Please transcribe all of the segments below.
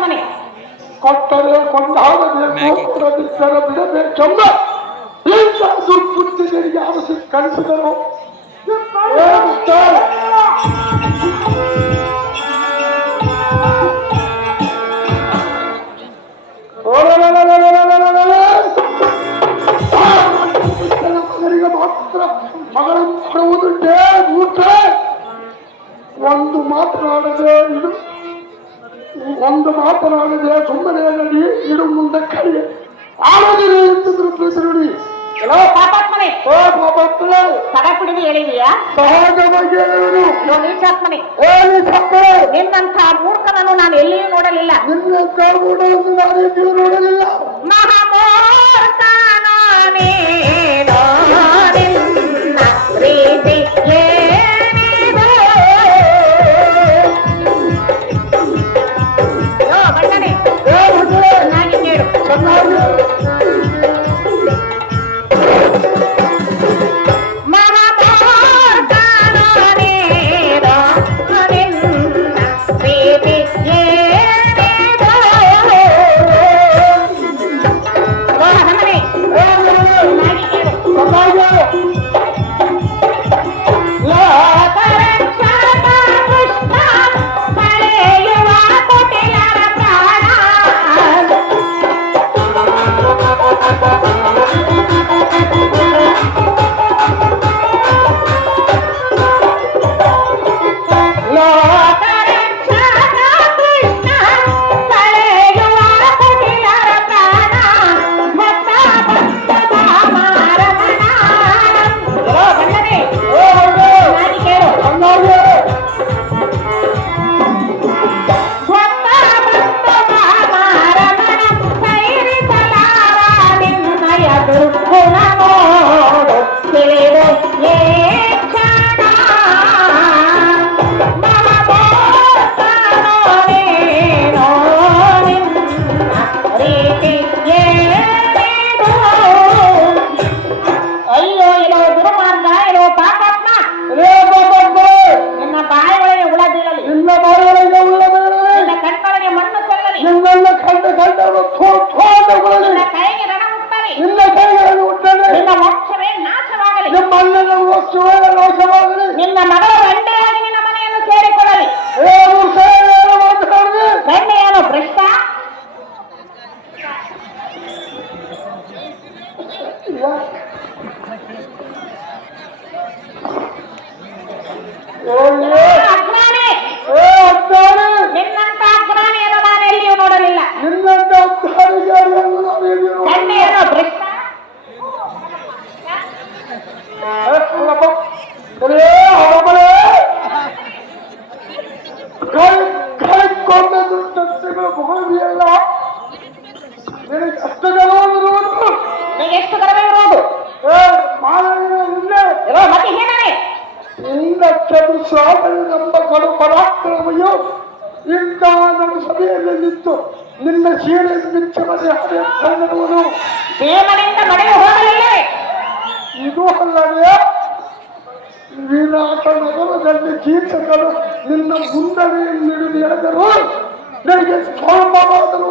ನೀಚಾತ್ಮನೆ ಕೊಟ್ಟರೆ ಕೊಂಡಾಡಬೇಕು, ಕೊಡದಿದ್ದರೆ ಬಿಡಬೇಕೆಂಬ ಇಂಥ ದುರ್ಬುದ್ಧಿಗಳಿಗೆ ಆರಿಸಿ ಕಳಿಸಿದರು. ಮಗನಿಗೆ ಮಾತ್ರ ಮಗಳನ್ನು ಕೊಡುವುದುಂಟೆ ಊಟ. ಒಂದು ಮಾತನಾಡದೆ ಸುಮ್ಮನೆ ನಡಿ, ಇಡು ಮುಂದೆ ಕಡಿ ಆಡೋದಿಲ್ಲ ಎಂತಿದ್ರು ಪ್ರೀತಿ. ಎಲ್ಲೋ ಪಾಪಾತ್ಮನೆ, ಓ ಪಾಪಾತ್ಮನೆ, ತಡ ಕುಡಿದು ಹೇಳಿದೀಯಾ? ಸಹಜವಾಗಿ ಹೇಳುವುದು. ನೀಚಾತ್ಮನೆ, ನಿನ್ನಂಥ ಮೂರ್ಖನನ್ನು ನಾನು ಎಲ್ಲಿಯೂ ನೋಡಲಿಲ್ಲ. ನಿನ್ನಂಥ ಮೂಢನನ್ನು ನಾನು ಎಲ್ಲಿಯೂ ನೋಡಲಿಲ್ಲ. ಮಹಾಮೂರ್ಖನೇ ಪ್ರೀತಿ ನಿನ್ನ ಮಗಳ ಗಂಡೆಯಾಗಿ ನಿನ್ನ ಮನೆಯನ್ನು ಸೇರಿಕೊಳ್ಳಲಿ. ಗಂಡೆಯೇನು ಭ್ರಷ್ಟ? ನಿನ್ನಂತ ಅಜ್ಞಾನಿಯನ್ನು ನಾನು ಎಲ್ಲಿಯೂ ನೋಡಲಿಲ್ಲ. ಗಂಡೆಯೇನು ಭ್ರಷ್ಟ? ಎಷ್ಟು ಗರ್ವ ಇರುವುದು? ಮತ್ತೆ ಏನೇ ನಮ್ಮ ಕಡು ಪರಾಕ್ರಮೆಯು ಇಂಥ ನಮ್ಮ ಸಭೆಯಲ್ಲಿ ನಿಂತು ನಿನ್ನ ಸೀರೆ ಮಿಚ್ಚಮನೆ ಹರಿಯುವುದು ದೇವನಿಂದ ಮನೆಗೆ ಹೋಗಲಿಲ್ಲ. ಇದು ಅಲ್ಲವೇ ವಿರಾಟ ನಗರದಲ್ಲಿ ಕೀಚಕರು ನಿನ್ನ ಮುಂದನೆಯನ್ನು ಹಿಡಿದು ಎಳೆದರು. ನನಗೆ ಸ್ವಲ್ಪವಾದರೂ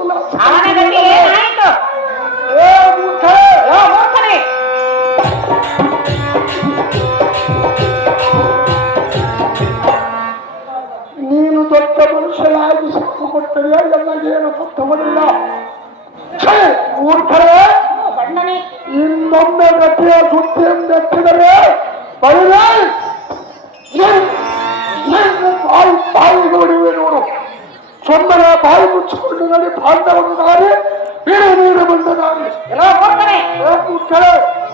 ನೀನು ದೊಡ್ಡ ಮನುಷ್ಯನಾಗಿ ಸಾಕು ಕೊಟ್ಟರೆ ಎಲ್ಲಗೇನು ಗೊತ್ತವನಿಲ್ಲ. ಮೂರ್ಖರೇ, ಇನ್ನೊಮ್ಮೆ ಗಟ್ಟಿಯ ಸುದ್ದಿಯನ್ನೆತ್ತಿದರೆ ಬಾಯಿ ನೋಡಿವೆ ನೋಡು. ಸುಮ್ಮನೆ ಬಾಯಿ ಮುಚ್ಚಿಕೊಂಡು ನಡಿ. ಬಾಂಧವನು ನಾರಿ, ಬೇರೆ ನೀರು ಬಂದ ನಾರಿ.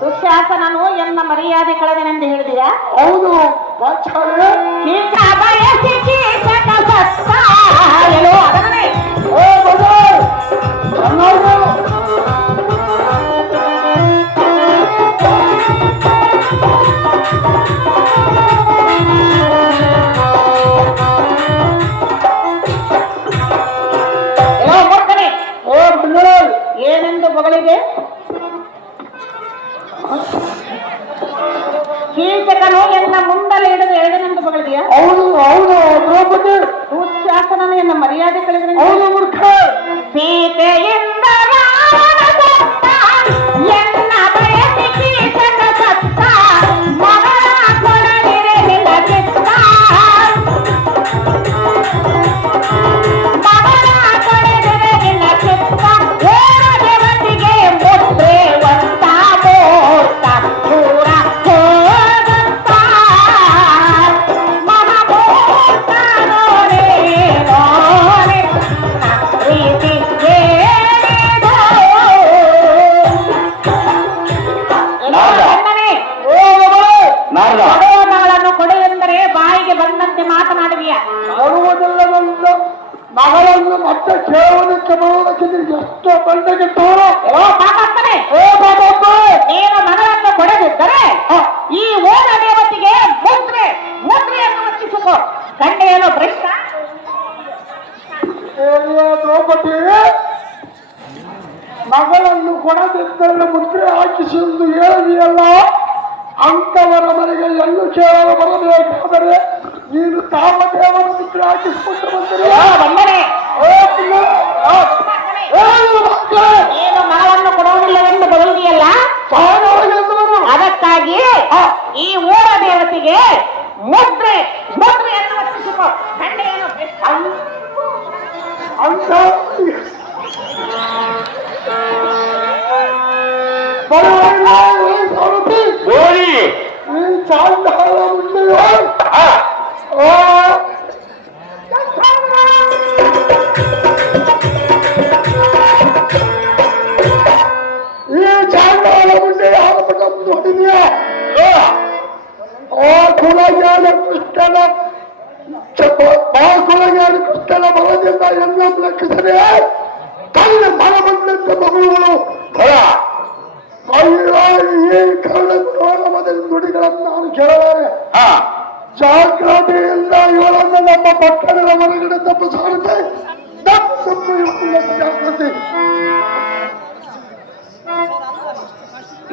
ದುಶ್ಯಾಸನನು ಎನ್ನ ಮರ್ಯಾದೆ ಕಳೆದನೆಂದು ಹೇಳಿದೀಯಾ? ಹೌದು. ಏನೆಂದು ಮಗಳಿಗೆ ಕೀಚಕನು ಎನ್ನ ಮುಂದಲೇ ಹಿಡಿದು ಎಳೆದನೆಂದು ಮಗಳಿದೆಯಾ? ಹೌದು ಹೌದು. ದ್ರೌಪದಿ ದುಶ್ಯಾಸನನು ಎನ್ನ ಮರ್ಯಾದೆ ಕಳೆದನೆಂದು. ಹೌದು ಮೂರ್ಖ. ಸೀತೆಯಿಂದ ರಾವಣ ಸತ್ತ, ಎನ್ನ ಬಯಸಿ ಕೀಚಕ ಸತ್ತ, ಮಗಳ ಕೊಡಲಿರಲಿಲ್ಲ ಚಿತ್ತ, ಮಗಳ ಕೊಡಲಿರಲಿಲ್ಲ ಚಿತ್ತ, ದೇವತೆಗೆ ಮುದ್ರೆ ಒಂದ ಮೋರ್ತ ದೂರ ಹೋದಂತ, ಮಹಾಮೂರ್ತ ನೋಡೆ ನೋಡೆ ಪ್ರೀತಿ ಏನಿದೋ. ಮಗಳನ್ನು ಕೊಡು ಎಂದರೆ ಬಾಯಿಗೆ ಬಂದಂತೆ ಮಾತನಾಡುವಿಯ. ಮಾಡುವುದಿಲ್ಲವೆಲ್ಲ ಮಗಳನ್ನು ಮತ್ತೆ ಕೇಳುವುದಕ್ಕೆ ಬರುವುದಕ್ಕೆ ಎಷ್ಟು ಬಂಡೆಗಿಟ್ಟವರು. ಓ ಪಾಪಪ್ಪನೇ, ಓ ಬಾಬಪ್ಪ, ನೀನು ಮಗಳನ್ನು ಕೊಡದಿದ್ದರೆ ಈ ಓದ ದೇವತೆಗೆ ಮುದ್ರೆಯನ್ನು ಹಚ್ಚಿಸಿಕೊ. ಗಂಡೆಯನ್ನು ಭ್ರಷ್ಟ. ದ್ರೌಪದಿ, ಮಗಳನ್ನು ಕೊಡದಿದ್ದರೆ ಮುದ್ರೆ ಹಾಕಿಸುವುದು ಹೇಳಿದೆಯಲ್ಲ, ಅಂತವರ ಮನೆಗೆ ಎಲ್ಲೂ ಕೇಳಲು ಬರಬೇಕಾದರೆ ನೀನು ತಾಮದೇವರ ಮುದ್ರೆ ಹಾಕಿಸಿಕೊಂಡು ಬಂದರೆ ಬಂದರೆ ನೀನು ಮಗಳನ್ನು ಕೊಡುವುದಿಲ್ಲವೆಂದು ಬರುವುದಿಯಲ್ಲ, ಅದಕ್ಕಾಗಿ ಈ ಊರ ದೇವತೆಗೆ ಮುದ್ರೆಯನ್ನು ಹಚ್ಚಿಸಿಕೊ. ಗಂಡೆಯನ್ನು ಭ್ರಷ್ಟ. ಅಂತ ಚಾಂದಾಲ ಮುಂದೆಯೋ ಈ ಚಾಂದಾಲ ಮುಂದೆ ಯಾರ ನೋಡಿದೆಯ? ಕುಲಜ್ಞಾನ ಕೃಷ್ಣನ ಕುಲಜ್ಞಾನ ಕೃಷ್ಣನ ಬಲದಿಂದ ಎಲ್ಲ ಲೆಕ್ಕಿಸದೆ ತನ್ನ ಮನ ಬಂದಂತ ಮಗಳು ಈ ಕಾರಣದ ನುಡಿಗಳನ್ನು ನಾನು ಕೇಳಲಾರೆ. ಜಾಗ್ರತೆಯಿಂದ ಇವರನ್ನು ನಮ್ಮ ಪಟ್ಟಣದ ಹೊರಗಡೆ ತಪ್ಪಿಸಾಡುತ್ತೆ. ಜಾಗೃತಿ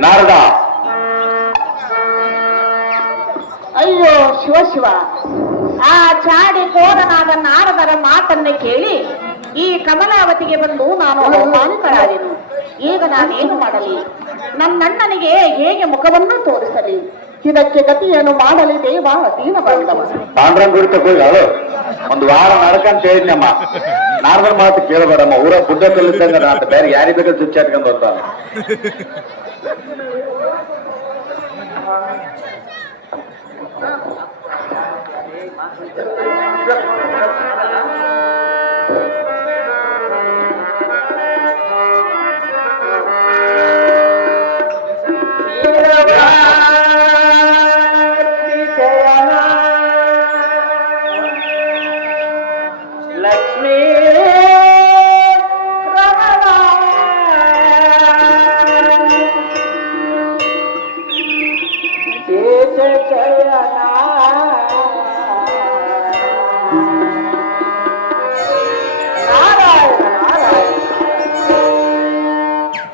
ನಾರದ, ಅಯ್ಯೋ ಶಿವ ಶಿವ, ಆ ಚಾಡಿ ಕೋರನಾದ ನಾರದರ ಮಾತನ್ನು ಕೇಳಿ ಈ ಕಮಲಾವತಿಗೆ ಬಂದು ನಾನು ಅವಮಾನಿತರಾದೆನು. ಈಗ ನಾನೇನು ಮಾಡಲಿ? ನನ್ನಣ್ಣನಿಗೆ ಹೇಗೆ ಮುಖವನ್ನು ತೋರಿಸಲಿ? ಇದಕ್ಕೆ ಗತಿಯನ್ನು ಮಾಡಲಿ ದೇವ ದೀನ ಬಂದವ. ಪಾಂಡ್ರಂಗ್ ಗುಡಿ ತಗೋದು ಒಂದು ವಾರ ನಡ್ಕಂತ ಹೇಳಿದ್ನಮ್ಮ. ನಾರ್ದರ ಮಾತು ಕೇಳಬೇಡಮ್ಮ, ಊರ ಬುದ್ಧ ಕಲಿತಂಗ ಅಂತ ಬೇರೆ ಯಾರಿಗೆ ಬೇಕಾದ್ರೆ ಚುಚ್ಚಾಟ್ಕೊಂಡ್ ಬರ್ತಾನೆ. ಲಕ್ಷ್ಮೀ ರಮಣ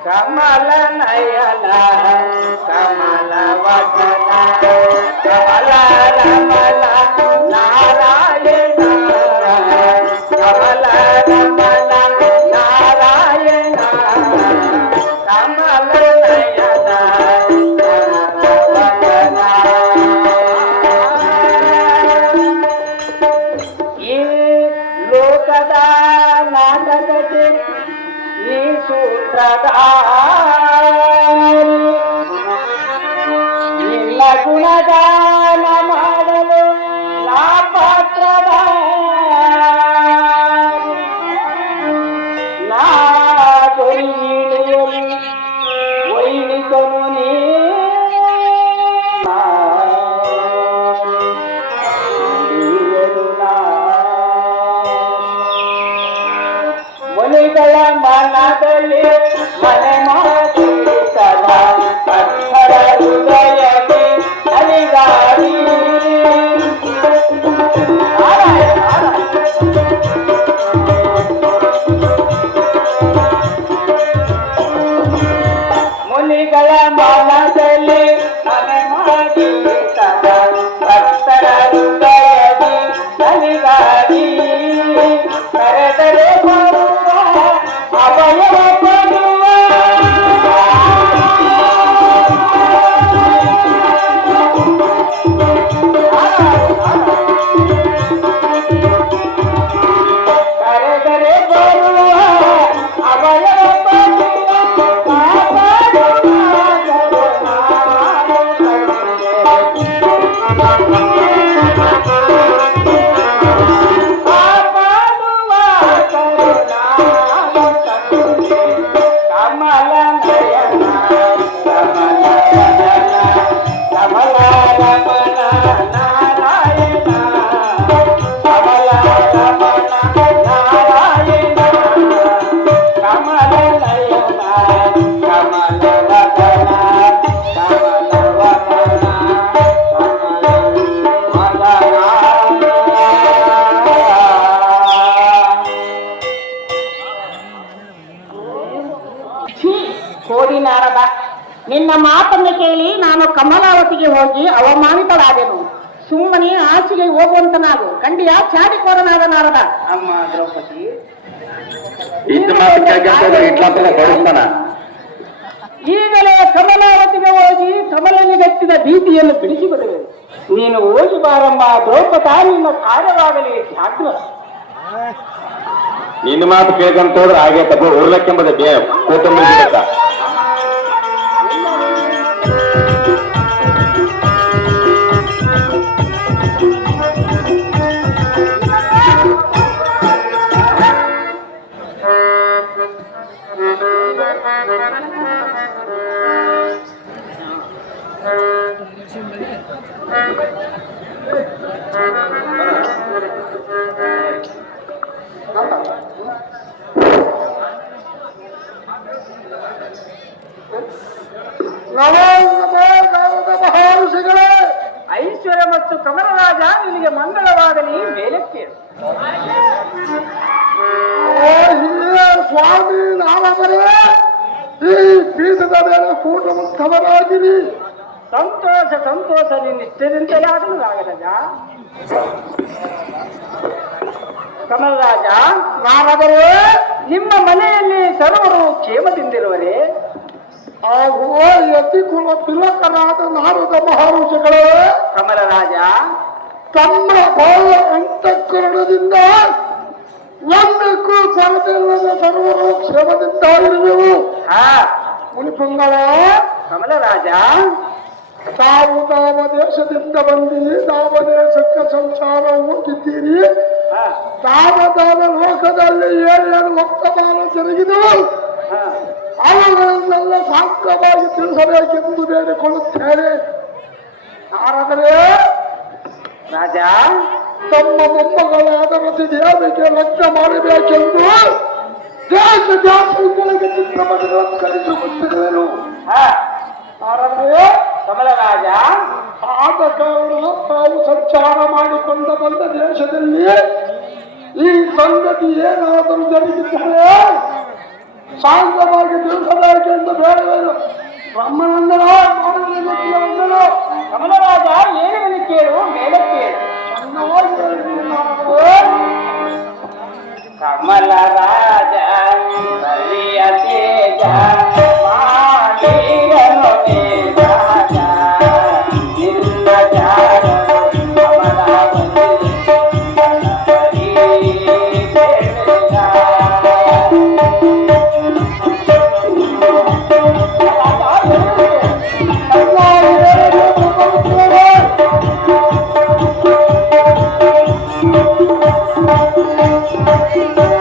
ಕಮಲ ನಯನ ಕಮಲ ವಚನ ಕಮಲ ರಮಣ ನಾರಾಯಣ ಕಮಲ ರಮಣ ನಾರಾಯಣ ಕಮಲ ನಯನ ಕಮಲ ವಚನ. ಈ ಲೋಕದ ನಾಟಕಕ್ಕೆ ಈ ಸೂತ್ರದ ನಿನ್ನ ಗುಣಗಾನ ಮಾಡಲು ನಾ ಪಾತ್ರದ ನಾ ದೊರೆಯಲಿ ವೈಣಿಕನು ನೀ ಮುನಿಗಳ ಮನದಲ್ಲಿ ಮನೆ ಮಾಡಿ ಸದಾ ಪತ್ಥರ ಹೃದಯಕ್ಕೆ ಅಲಿಗಾಡಿ ಮುನಿಗಳ ಮನದಲ್ಲಿ ಮನೆ ಮಾಡಿ ಸದಾ ಪತ್ಥರ ಹೃದಯಕ್ಕೆ ಅಲಿಗಾಡಿ ಕರೆದರೆ ಬರುವ ನಾರದ, ನಿನ್ನ ಮಾತನ್ನು ಕೇಳಿ ನಾನು ಕಮಲಾವತಿಗೆ ಹೋಗಿ ಅವಮಾನಿತಳಾದೆನು. ಸುಮ್ಮನೆ ಆಚೆಗೆ ಹೋಗುವಂತನಾಗು, ಕಂಡಿಯ ಚಾಡಿಕೋರನಾದ ನಾರದ. ಅಮ್ಮ ದ್ರೌಪದಿ, ಇದ್ದ ಮಾತು ಕೇಳ್ಕೊಂಡ್ರೆ ಇಟ್ಲಾಪನ ಕೊಡಿಸ್ತಾನ. ಈಗಲೇ ಕಮಲಾವತಿಗೆ ಹೋಗಿ ಕಮಲಲ್ಲಿ ಗಟ್ಟಿದ ಭೀತಿಯನ್ನು ಬಿಡಿಸಿಬಿಡುವೆ. ನೀನು ಹೋಗಿ ಬಾರಮ್ಮ ದ್ರೌಪದ, ನಿನ್ನ ಕಾರ್ಯವಾಗಲಿ ಜಾಗ್ರ. ನಿನ್ನ ಮಾತು ಕೇಳ್ಕೊಂತ ಹೋದ್ರೆ ಹಾಗೆ ತಗೋ ಉರ್ಲಕ್ಕೆಂಬುದ ಕೊತ್ತಂಬರಿ ಗಿಡಕ್ಕ. ಮಹರ್ಷಿಗಳೇ, ಐಶ್ವರ್ಯ ಮತ್ತು ಕಮಲರಾಜ ನಿನಗೆ ಮಂಗಳವಾಗಲಿ. ಮೇಲಕ್ಕೆ ಹಿರಿಯ ಸ್ವಾಮಿ ನಾರದರೆ ಈ ಪೀಠದ ಮೇಲೆ ಕೂಟವಂತವರಾಗಿರಿ. ಸಂತೋಷ ಸಂತೋಷ, ನಿನ್ನಿಷ್ಟದಿಂದಲೇ ಆಗಲು ನಾಗರಾಜ. ಕಮಲರಾಜ, ನಾರದರೆ ನಿಮ್ಮ ಮನೆಯಲ್ಲಿ ಸರ್ವರು ಕ್ಷೇಮದಿಂದಿರುವರೇ? ಆಗುವ ಯತಿ ಕುಲ ತಿಲಕರಾದ ನಾರದ ಮಹರ್ಷಿಗಳೇ, ಕಮಲರಾಜ, ತಮ್ಮ ಬಾಳ ಅಂತಃಕರಣದಿಂದ ಒಂದಕ್ಕೂ ಕೊರತೆಯಿಲ್ಲದ ಸರ್ವರು ಕ್ಷೇಮದಿಂದ ಇರುವೆವು. ಮುನಿಪುಂಗಳ ಕಮಲರಾಜ, ತಾವು ತಾವ ದೇಶದಿಂದ ಬಂದು ತಾವ ದೇಶಕ್ಕೆ ಸಂಸಾರ ಹೋಗಿದ್ದೀರಿ. ತಾವ ಲೋಕದಲ್ಲಿ ಏನೇನು ವರ್ತಮಾನ ಜರುಗಿದವು ಅವುಗಳನ್ನೆಲ್ಲ ಸಾಂತ್ವವಾಗಿ ತಿಳಿಸಬೇಕೆಂದು ಬೇಡಿಕೊಳ್ಳುತ್ತೇನೆ. ಯಾರಾದರೆ ರಾಜ, ತಮ್ಮ ಮೊಮ್ಮಗಳಾದ ರತಿ ದೇವಿಗೆ ಲಗ್ನ ಮಾಡಬೇಕೆಂದು ದೇಶ ಜಾತಿಗಳಿಗೆ ಚಿತ್ರಪಟಗಳನ್ನು ಕಳಿಸಿಕೊಟ್ಟಿರುವೆನು. ಯಾರಾದರೆ ಕಮಲರಾಜ, ಆದ ಕಾರಣ ತಾವು ಸಂಚಾರ ಮಾಡಿಕೊಂಡು ಬಂದ ದೇಶದಲ್ಲಿ ಈ ಸಂಗತಿ ಏನಾದರೂ ಜರುಗಿದ್ದರೆ ಶಾಂತವಾಗಿ ತಿಳಿಸಬೇಕೆಂದು ಬೇಡವೇನು. ಬ್ರಹ್ಮನಂದನ ಮಾಡುವುದಿಲ್ಲ. ಕಮಲರಾಜ, ಏನುವನು ಕೇಳು, ಮೇಲೆ ಕೇಳು. ಚೆನ್ನಾಗಿ ಹೇಳಿದ್ದೀನಿ ನಾನು. ಕಮಲರಾಜ ಬಲಿಯ ತೇಜ ಮಾಡಿರನು ತೇಜಾಗ, ನಿನ್ನ ಜಾಗ ಕಮಲಾವತಿ ಬಲಿ ತೇಜ. Thank you.